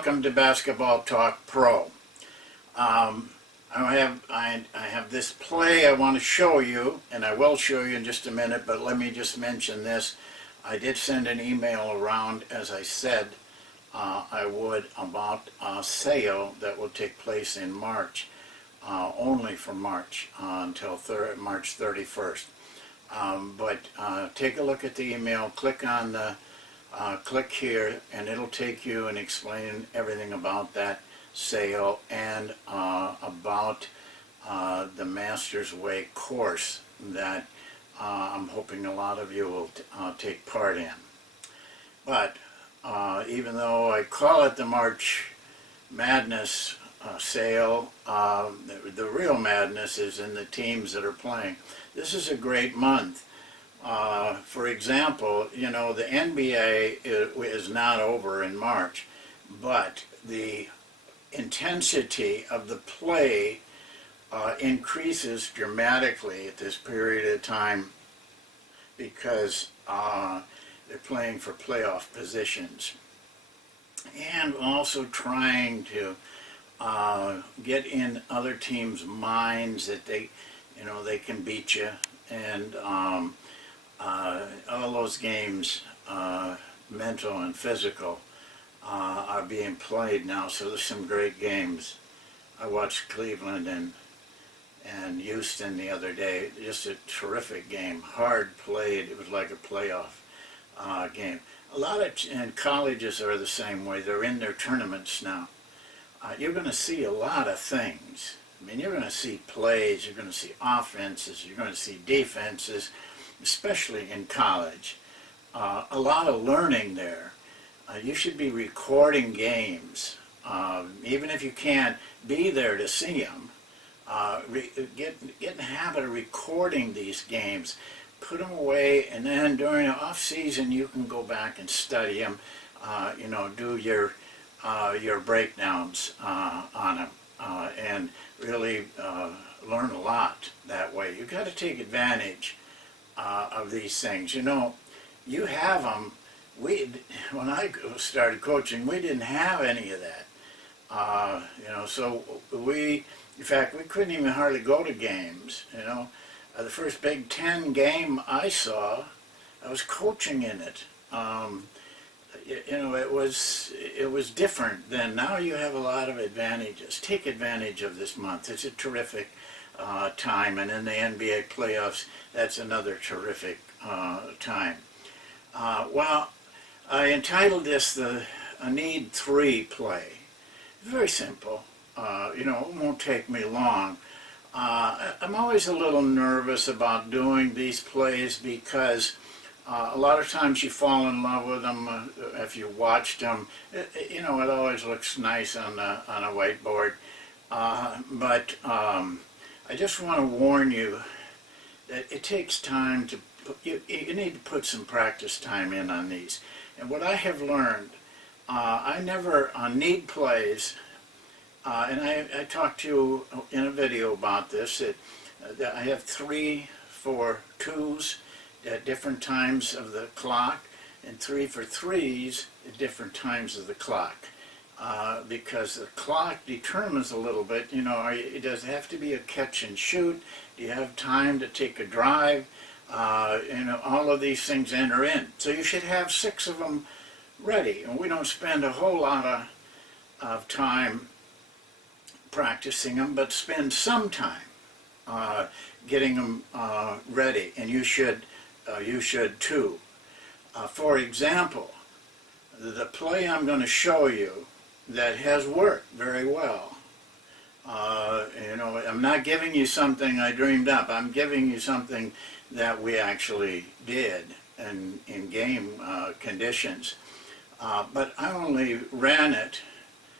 welcome to Basketball Talk Pro. I have this play I want to show you, and I will show you in just a minute, but let me just mention this. I did send an email around, as I said I would, about a sale that will take place in March, only for March, until March 31st. But take a look at the email, click on the click here, and it'll take you and explain everything about that sale and about the Master's Way course that I'm hoping a lot of you will take part in. But even though I call it the March Madness sale, the real madness is in the teams that are playing. This is a great month. For example, you know, the NBA is not over in March, but the intensity of the play increases dramatically at this period of time because they're playing for playoff positions and also trying to get in other teams' minds that they can beat you, and all those games, mental and physical, are being played now. So there's some great games. I watched Cleveland and Houston the other day. Just a terrific game, hard played. It was like a playoff game. A lot of and colleges are the same way. They're in their tournaments now. You're going to see a lot of things. I mean, you're going to see plays, you're going to see offenses, you're going to see defenses, especially in college. A lot of learning there. You should be recording games. Even if you can't be there to see them, get in the habit of recording these games. Put them away, and then during the off season you can go back and study them. Do your breakdowns on them, and really learn a lot that way. You've got to take advantage of these things. You know, you have them. When I started coaching, we didn't have any of that. So in fact, we couldn't even hardly go to games. The first Big Ten game I saw, I was coaching in it. It was different then. Now you have a lot of advantages. Take advantage of this month. It's a terrific time, and in the NBA playoffs, that's another terrific time. I entitled this a Need 3 play. Very simple. It won't take me long. I'm always a little nervous about doing these plays because a lot of times you fall in love with them if you watched them. It always looks nice on a whiteboard. But I just want to warn you that it takes time to you need to put some practice time in on these. And what I have learned, I never need plays. And I talked to you in a video about this, that I have 3 for 2s at different times of the clock, and 3 for 3s at different times of the clock. Because the clock determines a little bit, it does have to be a catch and shoot. Do you have time to take a drive? All of these things enter in. So you should have 6 of them ready. And we don't spend a whole lot of time practicing them, but spend some time getting them ready, and you should too. For example, the play I'm going to show you that has worked very well. I'm not giving you something I dreamed up. I'm giving you something that we actually did in game conditions. But I only ran it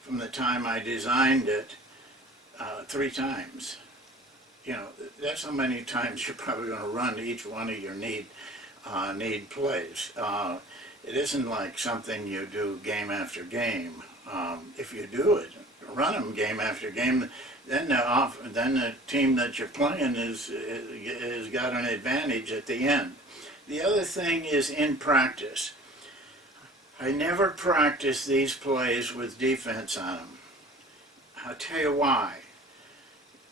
from the time I designed it 3 times. That's how many times you're probably going to run each one of your need plays. It isn't like something you do game after game. If you do it, run them game after game, then the team that you're playing has got an advantage at the end. The other thing is in practice. I never practice these plays with defense on them. I'll tell you why.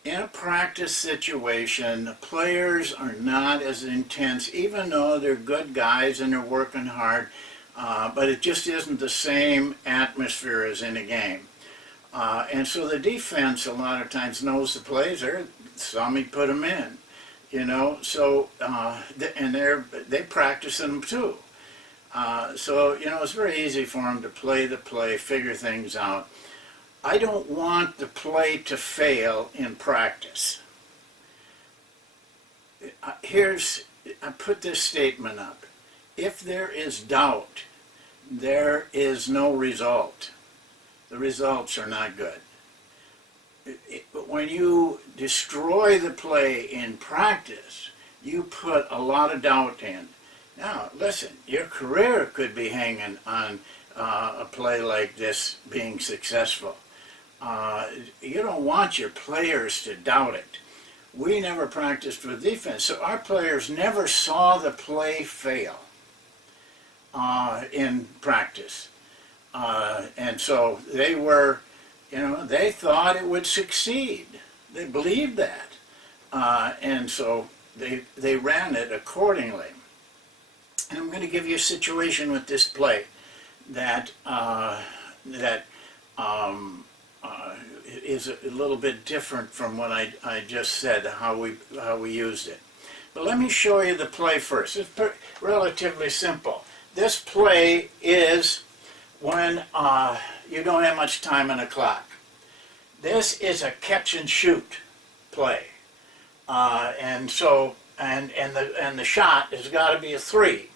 In a practice situation, the players are not as intense, even though they're good guys and they're working hard, but it just isn't the same atmosphere as in a game. And so the defense a lot of times knows the plays. Somebody put them in, you know. So and they practice them too. So you know, it's very easy for them to play the play, figure things out. I don't want the play to fail in practice. I put this statement up. If there is doubt, there is no result. The results are not good. But when you destroy the play in practice, you put a lot of doubt in. Now, listen, your career could be hanging on a play like this being successful. You don't want your players to doubt it. We never practiced with defense, so our players never saw the play fail in practice. And so they were, you know, they thought it would succeed. They believed that. And so they ran it accordingly. And I'm going to give you a situation with this play that is a little bit different from what I just said, how we used it. But let me show you the play first. It's relatively simple. This play is when you don't have much time on the clock. This is a catch and shoot play, and the shot has got to be a 3.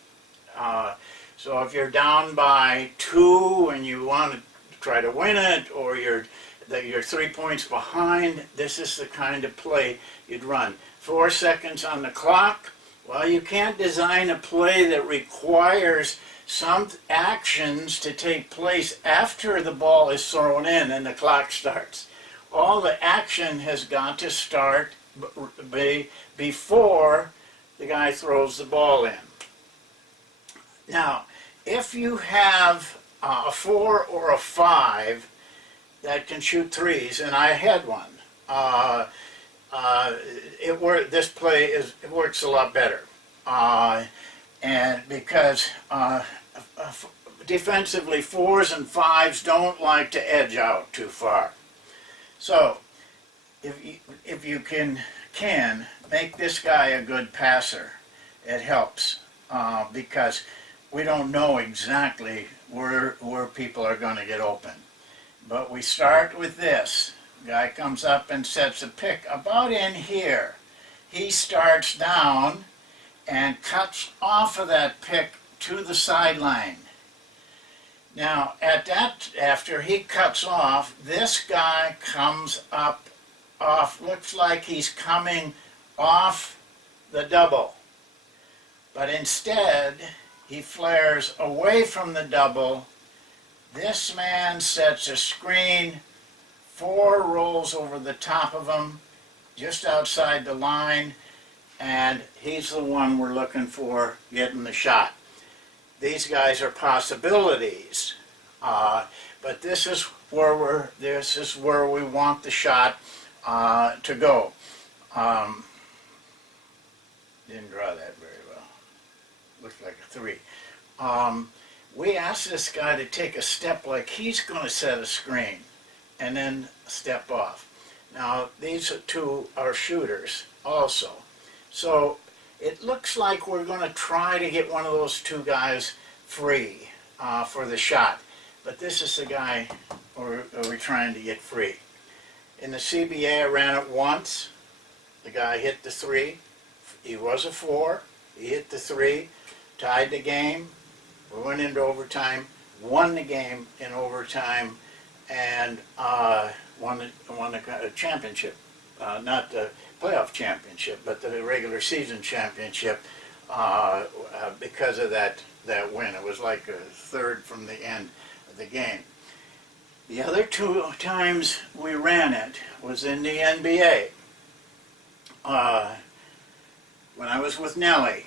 So if you're down by 2 and you want to try to win it, or you're 3 points behind, this is the kind of play you'd run. 4 seconds on the clock. Well, you can't design a play that requires some actions to take place after the ball is thrown in and the clock starts. All the action has got to start before the guy throws the ball in. Now, if you have a 4 or a 5 that can shoot 3s, and I had one, this play works a lot better, and because defensively 4s and 5s don't like to edge out too far. So if you can make this guy a good passer, it helps, because we don't know exactly where people are going to get open. But we start with this. Guy comes up and sets a pick about in here. He starts down and cuts off of that pick to the sideline. Now, after he cuts off, this guy comes up looks like he's coming off the double. But instead, he flares away from the double. This man sets a screen, 4 rolls over the top of him, just outside the line, and he's the one we're looking for getting the shot. These guys are possibilities, but this is where we want the shot to go. Didn't draw that very well. Looks like a 3. We asked this guy to take a step like he's going to set a screen and then step off. Now, these two are shooters also. So it looks like we're going to try to get one of those 2 guys free for the shot. But this is the guy we're trying to get free. In the CBA, I ran it once. The guy hit the 3. He was a 4. He hit the 3, tied the game. We went into overtime, won the game in overtime, and won the championship. Not the playoff championship, but the regular season championship because of that win. It was like a third from the end of the game. The other 2 times we ran it was in the NBA. When I was with Nellie.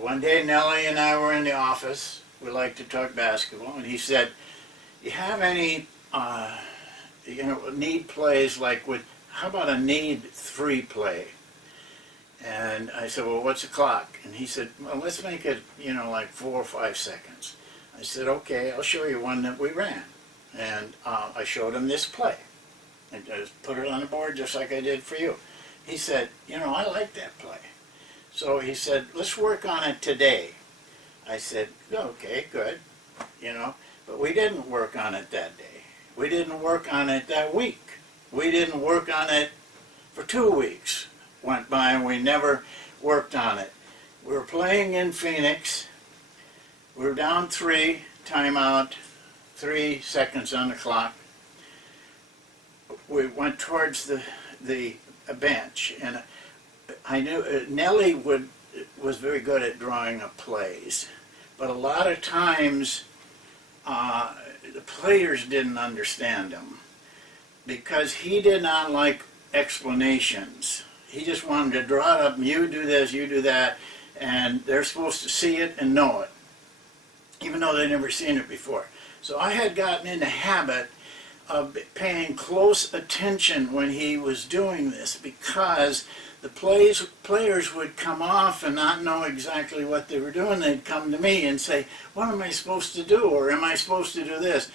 One day Nellie and I were in the office. we like to talk basketball, and he said, you have any, need plays like how about a need 3 play? And I said, well, what's the clock? And he said, well, let's make it, like 4 or 5 seconds. I said, okay, I'll show you one that we ran. And I showed him this play. And just put it on the board just like I did for you. He said, I like that play. So he said, let's work on it today. I said, okay, good, but we didn't work on it that day. We didn't work on it that week. We didn't work on it for 2 weeks. Went by and we never worked on it. We were playing in Phoenix. We were down 3, timeout, 3 seconds on the clock. We went towards the bench, and I knew Nellie was very good at drawing up plays, but a lot of times the players didn't understand him because he did not like explanations. He just wanted to draw it up, and you do this, you do that, and they're supposed to see it and know it, even though they'd never seen it before. So I had gotten in the habit of paying close attention when he was doing this, because the players would come off and not know exactly what they were doing. They'd come to me and say, what am I supposed to do, or am I supposed to do this?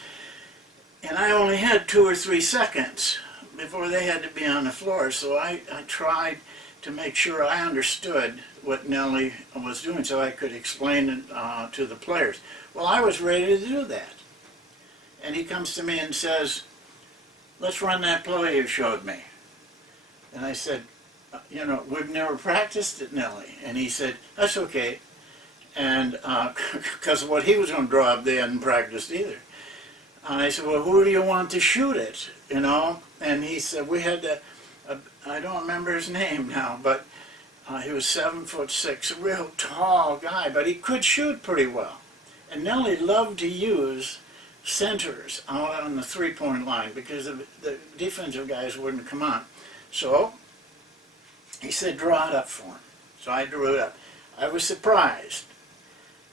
And I only had 2 or 3 seconds before they had to be on the floor, so I tried to make sure I understood what Nellie was doing so I could explain it to the players. Well, I was ready to do that. And he comes to me and says, let's run that play you showed me. And I said, we've never practiced it, Nellie. And he said, that's okay. And because what he was going to draw up, they hadn't practiced either. And I said, well, who do you want to shoot it? And he said, we had I don't remember his name now, but he was 7'6", a real tall guy, but he could shoot pretty well. And Nellie loved to use centers out on the 3-point line because the defensive guys wouldn't come on. So he said, draw it up for him. So I drew it up. I was surprised.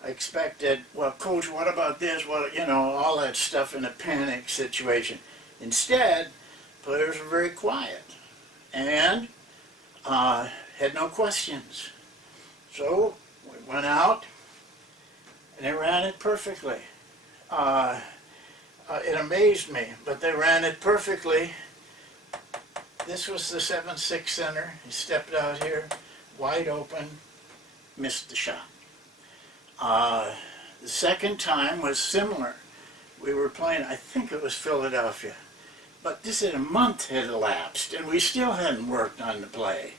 I expected, well, coach, what about this? Well, all that stuff in a panic situation. Instead, players were very quiet and had no questions. So we went out and they ran it perfectly. It amazed me, but they ran it perfectly. This was the 7'6" center. He stepped out here, wide open, missed the shot. The second time was similar. We were playing, I think it was Philadelphia, but a month had elapsed and we still hadn't worked on the play.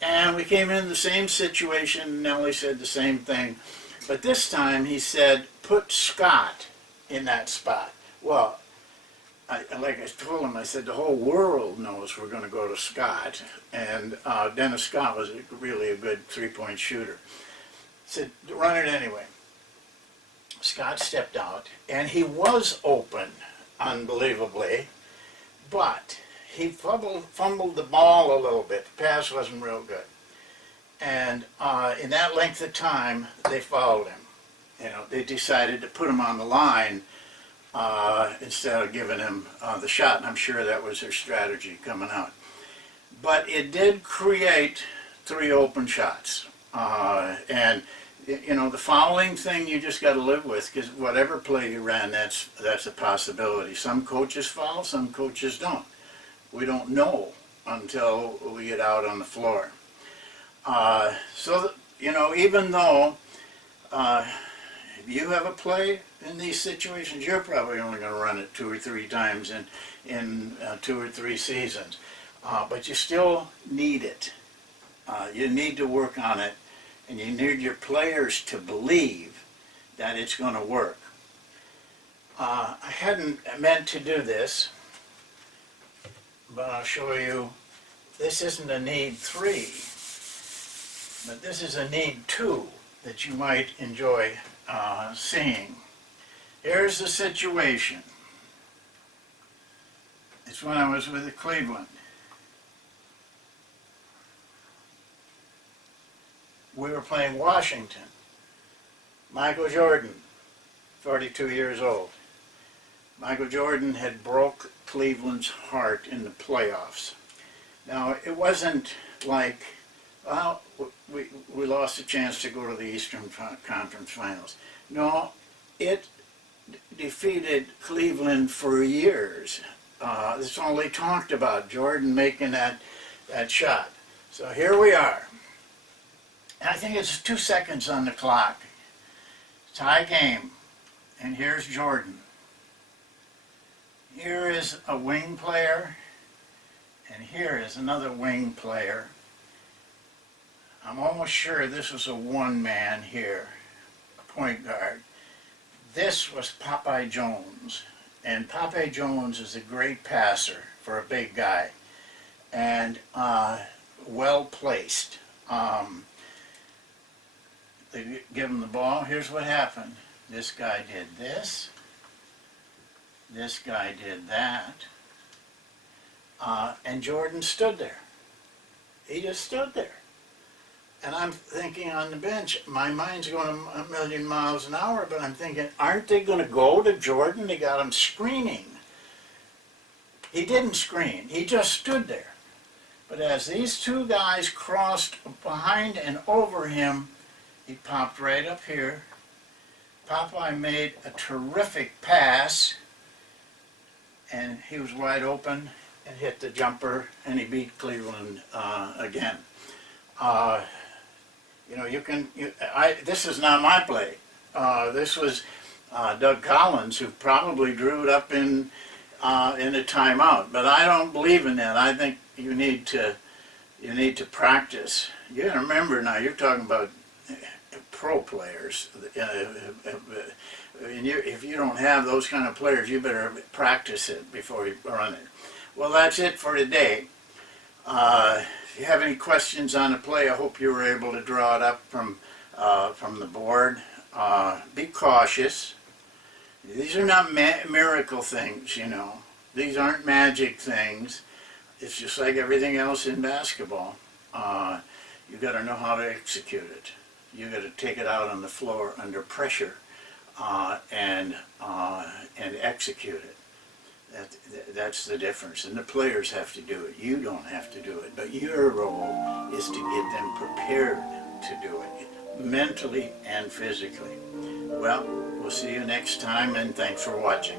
And we came in the same situation. Nellie said the same thing, but this time he said, put Scott in that spot. Well, like I told him, I said, the whole world knows we're going to go to Scott. And Dennis Scott was really a good 3-point shooter. I said, run it anyway. Scott stepped out, and he was open, unbelievably, but he fumbled the ball a little bit. The pass wasn't real good. And in that length of time, they fouled him. They decided to put him on the line instead of giving him the shot, and I'm sure that was their strategy coming out. But it did create 3 open shots, and the fouling thing you just got to live with, because whatever play you ran, that's a possibility. Some coaches foul, some coaches don't. We don't know until we get out on the floor. Even though if you have a play in these situations, you're probably only going to run it 2 or 3 times in 2 or 3 seasons. But you still need it. You need to work on it, and you need your players to believe that it's going to work. I hadn't meant to do this, but I'll show you. This isn't a need 3, but this is a need 2 that you might enjoy seeing. Here's the situation. It's when I was with Cleveland. We were playing Washington. Michael Jordan, 42 years old. Michael Jordan had broke Cleveland's heart in the playoffs. Now, it wasn't like, well, we lost a chance to go to the Eastern Conference Finals. No, it defeated Cleveland for years. It's only talked about, Jordan making that shot. So here we are. And I think it's 2 seconds on the clock. Tie game. And here's Jordan. Here is a wing player, and here is another wing player. I'm almost sure this was a one-man here, a point guard. This was Popeye Jones, and Popeye Jones is a great passer for a big guy, and well placed. They give him the ball. Here's what happened. This guy did this. This guy did that. And Jordan stood there. He just stood there. And I'm thinking on the bench, my mind's going a million miles an hour, but I'm thinking, aren't they going to go to Jordan? They got him screening. He didn't screen. He just stood there. But as these two guys crossed behind and over him, he popped right up here. Popeye made a terrific pass, and he was wide open and hit the jumper, and he beat Cleveland again. You know, this is not my play. This was Doug Collins, who probably drew it up in a timeout. But I don't believe in that. I think you need to practice. You got to remember now. You're talking about pro players. And if you don't have those kind of players, you better practice it before you run it. Well, that's it for today. If you have any questions on the play, I hope you were able to draw it up from the board. Be cautious. These are not miracle things, you know. These aren't magic things. It's just like everything else in basketball. You got to know how to execute it. You got to take it out on the floor under pressure and execute it. That's the difference, and the players have to do it. You don't have to do it, but your role is to get them prepared to do it, mentally and physically. Well, we'll see you next time, and thanks for watching.